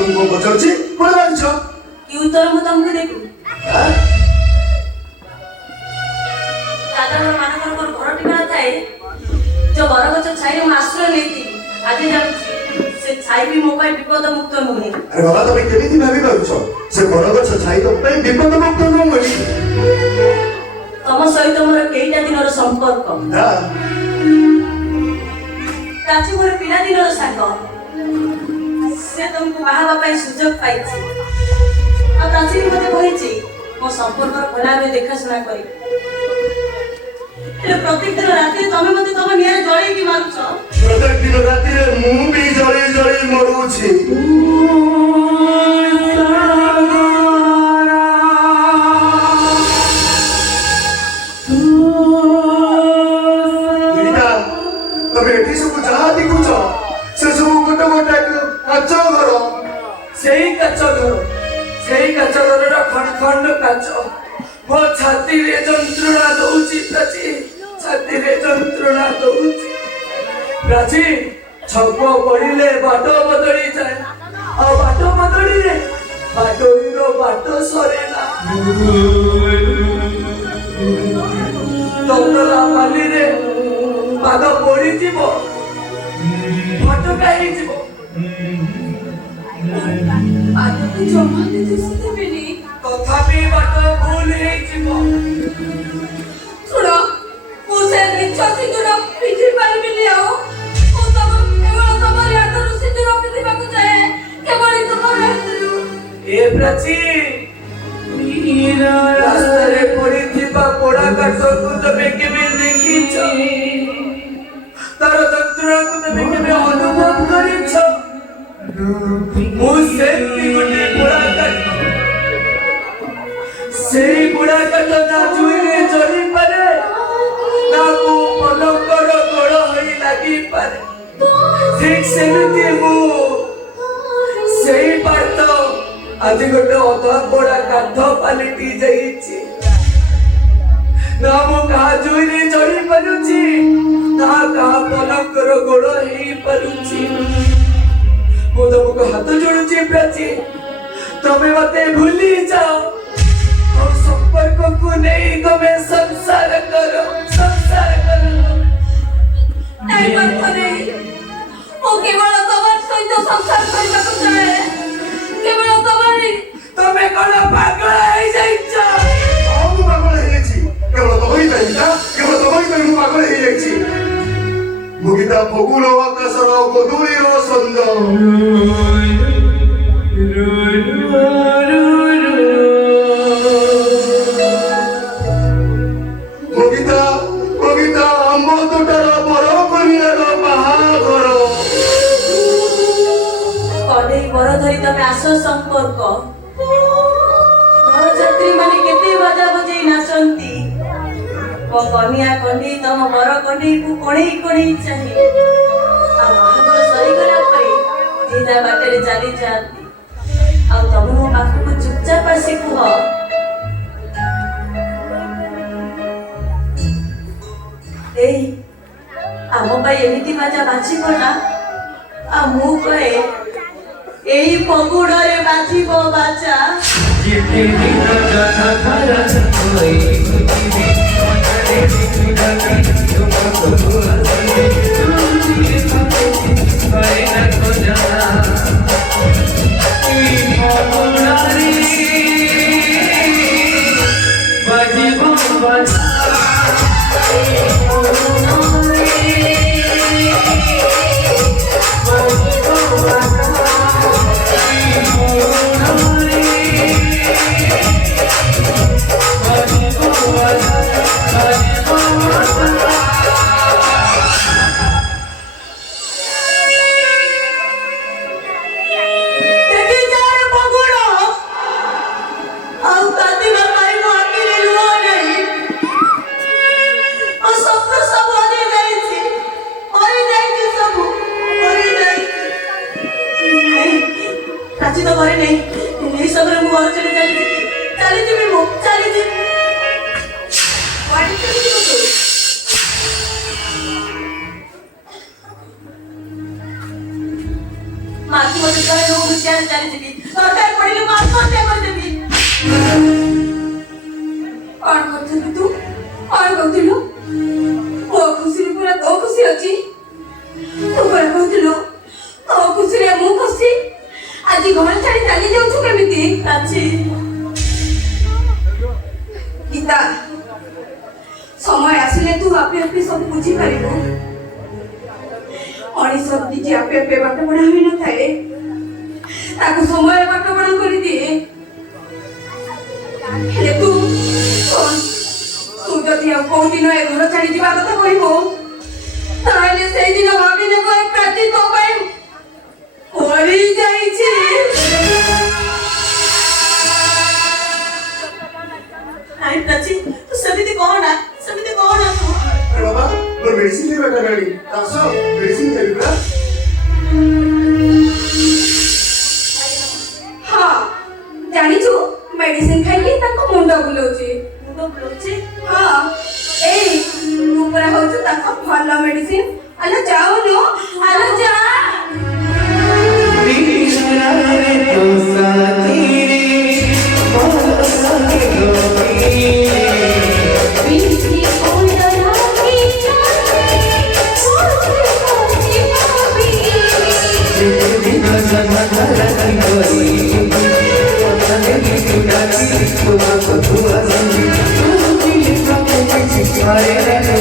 तुमको पचारुची कोण जाणछ की उत्तर मु तुमको देखू दादा मोर मानकर पर घर ठिकाना थाए जो बरगछ छाई में आश्रय लेती आज जाऊँ से छाई भी मो पाई विपद मुक्त नुहे अरे बाबा तुम केमिति भाबी पारुछ से बरगछ छाई तो पाई विपद मुक्त नुहे तम सहित मोर केईटा दिनर संपर्क प्राची मोर पिला दिनर साग से तुमको बाहा पाई सुजोग पाइछि आ प्राची मते कहिछि मो संपर्क भला में देखाशुना करी प्रत्येक दिन रात्रि तमे मते तम नियर जळे की मारुछ प्रत्येक दिन रात्रि रे मु भी जळे जळे मरुछि तमे एठी सब जहा दिखुछ से सब गोटे गोटे काच घर सेही काच घर रा खंड खंड काच मो छाती रे जंत्रणा दउची प्राची छाती रे जंत्रणा दउची प्राची छप पड़िले बाटो बदली जाए आ बाटो बदली रे बाटोरीरो बाटो सरेना ततला बाली रे पाद पड़ी जीवो फटका ही जीवो आज तो जमा देते बेनी तथापि बाट भूल ही जीवो सुनो मुझे निच्चा सिंदूर पिठी पारी मिली आओ ओ तम केवल तमरी हातरू सिंदूर पिठी बाकु जाए केवल तमर हातरू ए प्राची रास्तारे पड़ी थिबा पोड़ा काटो को तमे केबे देखिछ तार जंत्रणा को तमे केबे अनुभव करिछ मुझे गोटे पोड़ा काट सेही पोड़ा काट ना जुइरे जरी पारे ना को पलकर गोड़ होई लागी पारे ठीक सेमिति मु सेही पार्थ आज गोटे अधा पोड़ा काठ पालिटी जाइछि ना मु कहा जुइरे जरी पारुछि ना कहा पलकर गोड़ होई पारुछि मु तुमको हाथ जोड़ुछि प्राची तमे मते भूली जाओ और संपर्क को नहीं तमे संसार करो नहीं बात नहीं ओ केवल तमर सहित संसार करबाकु चाहे केवल तमरी तमे कोन पागल होई जाइछ हम पागल हे जाइछि केवल तोही नहीं ना केवल तोही नहीं पागल हे जाइछि मुगिता फगुण आकाशर गोधूलीर सन्द मुगिता मुगिता आंब तोटार बर कन्यार बाहाघर कदे बर धरी तमे आस संपर्क घर छात्री माने केते बाजा बजै नाचंती मो कन्या कन्ही तम बर कन्ही को कोणेई कोणेई चाहे आ बाहाघर सरी गला परे जेजा बाटरे चली जाती आ तम मो पाखु चुपचाप आसी कुह ए आम पाई एमिति बाजा बाजिब ना आ मु कहे एई पगुड़रे बाजिब बाजा जिते दिन जन घर होई ମାକି ମୋତେ କହେ ମୁଁ ବୁଝିଆରେ ଚାଲିଯିବି ଦରକାର ପଡ଼ିଲେ ମୁଁ ଆତ୍ମହତ୍ୟା କରିଦେବି। କଣ କରୁଥିଲୁ ତୁ? କଣ କହୁଥିଲୁ? ମୋ ଖୁସିରେ ପୁରା ତୋ ଖୁସି ଅଛି। ତୁ କଣ କହୁଥିଲୁ ତୋ ଖୁସିରେ ମୁଁ ଖୁସି? ଆଜି ଘର ଛାଡି ଚାଲି ଯାଉଛୁ କେମିତି? କାଛି ଗୀତା, ସମୟ ଆସିଲେ ତୁ ଆପେ ଆପେ ସବୁ ବୁଝିପାରିବୁ। ମଣିଷ ନିଜେ ଆପେ ଆପେ ପାଠପଢା ହୋଇନଥାଏ, ତାକୁ ସମୟ ପାଠପଢା କରିଦିଏ। ହେଲେ ତୁ ଶୁଣ, ତୁ ଯଦି ଆଉ କୋଉ ଦିନ ଏ ଘର ଛାଡି ଯିବା କଥା କହିବୁ, ତାହେଲେ ସେଇଦିନ ଭାବିନେବୁ ଏ ପ୍ରାଚୀ ତୋ ପାଇଁ ମରି ଯାଇଛି। ନାଇଁ ପ୍ରାଚୀ ତୁ ସେମିତି କହନା, ସେମିତି କହନା ତୁ। ଆରେ ବାବା ମୋର ମେଡିସିନ ଖାଇବା ଗାଡ଼ି ଆସ ମେଡିସିନ ଖାଇବି ପରା। ହଁ ଜାଣିଛୁ, ମେଡିସିନ ଖାଇକି ତାଙ୍କ ମୁଣ୍ଡ ବୁଲଉଛି। ମୁଣ୍ଡ ବୁଲଉଛି? ହଁ, ଏଇ ତୁ ପରା ହଉଛୁ ତାଙ୍କ ଭଲ ମେଡିସିନ। ଆଲୋ ଯାଉନୁ, ଆଲୋ ଯା। Hare